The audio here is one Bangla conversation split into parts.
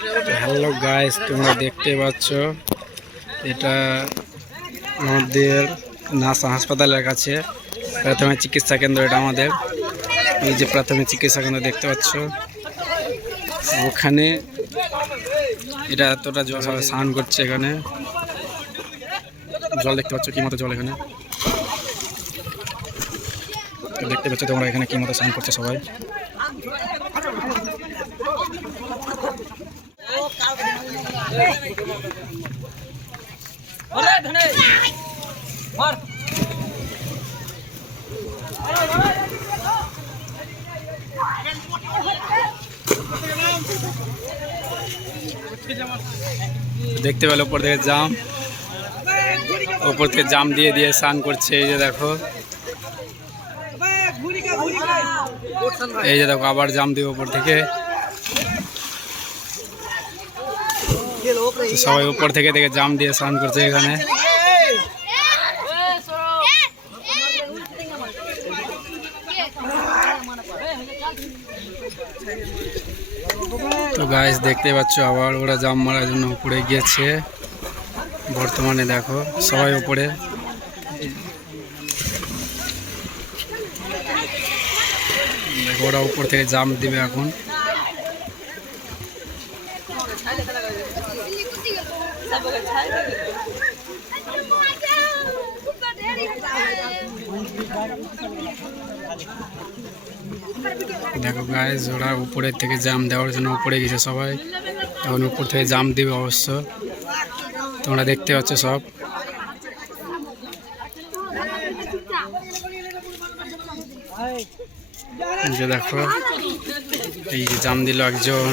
হ্যালো গাইস, তোমরা দেখতে পাচ্ছ এটা আমাদের নাসা হাসপাতালের কাছে প্রাথমিক চিকিৎসা কেন্দ্র। এটা আমাদের এই যে প্রাথমিক চিকিৎসা কেন্দ্র দেখতে পাচ্ছ, ওখানে এটা এতটা জল সবাই স্নান করছে। এখানে জল দেখতে পাচ্ছ কি মতো জল, এখানে দেখতে পাচ্ছ তোমরা এখানে কি মতো স্নান করছে সবাই। দেখতে পেলে উপর থেকে জাম দিয়ে দিয়ে স্নান করছে। এই যে দেখো, আবার জাম দিয়ে উপর থেকে সবাই উপর থেকে জাম দিয়ে স্নান করছে এখানে। তো গাইস দেখতে পাচ্ছ আবার ওরা জাম মারার জন্য উপরে গিয়েছে। বর্তমানে দেখো সবাই উপরে, দেখো ওরা উপর থেকে জাম দিবে এখন। দেখো গাইস ওরা উপরের থেকে জাম দেওয়ার জন্য উপরে গেছে সবাই, এখন উপর থেকে জাম দিবে অবশ্য। তোমরা দেখতে পাচ্ছ সব। যে দেখো এই যে জাম দিল একজন,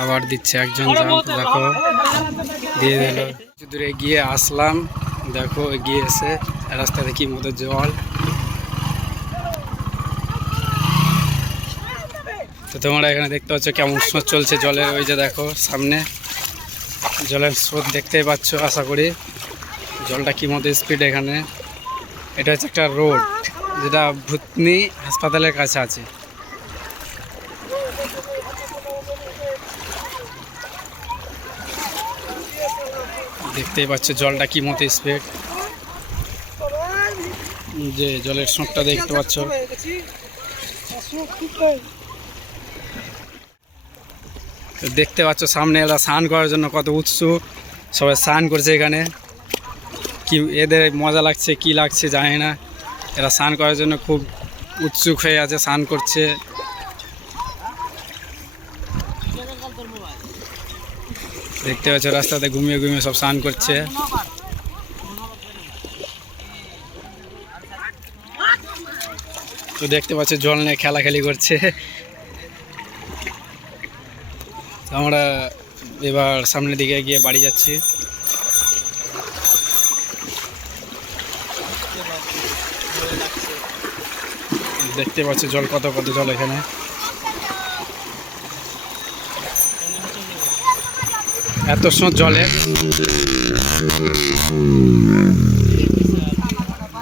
আবার দিচ্ছে একজন জাম। দেখো দিয়ে দিল। দূরে গিয়ে আসলাম, দেখো এগিয়ে এসে রাস্তাতে কি মতো জল। তো তোমরা এখানে দেখতে পাচ্ছ কেমন স্রোত চলছে জলের। ওই যে দেখো সামনে জলের স্রোত দেখতেই পাচ্ছ, আশা করি জলটা কি মতো স্পিড এখানে। এটা হচ্ছে একটা রোড যেটা ভূতনি হাসপাতালের কাছে আছে। দেখতেই পাচ্ছ জলটা কি মতো স্পিড, যে জলের স্রোতটা দেখতে পাচ্ছ। দেখতে পাচ্ছ সামনে এরা স্নান করার জন্য কত উৎসুক, সবাই স্নান করছে এখানে। কি এদের মজা লাগছে কি লাগছে জানি না, এরা স্নান করার জন্য খুব উৎসুক হয়ে আছে, স্নান করছে। দেখতে পাচ্ছ রাস্তাতে ঘুমিয়ে ঘুমিয়ে সব স্নান করছে। তো দেখতে পাচ্ছ জল নিয়ে খেলাখেলি করছে। আমরা এবার সামনের দিকে গিয়ে বাড়ি যাচ্ছি। দেখতে পাচ্ছ জল কত কত জল এখানে। এত স্রোত জলে,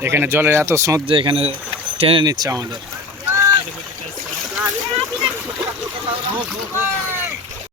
এখানে জলের এত স্রোত যে এখানে টেনে নিচ্ছে আমাদের।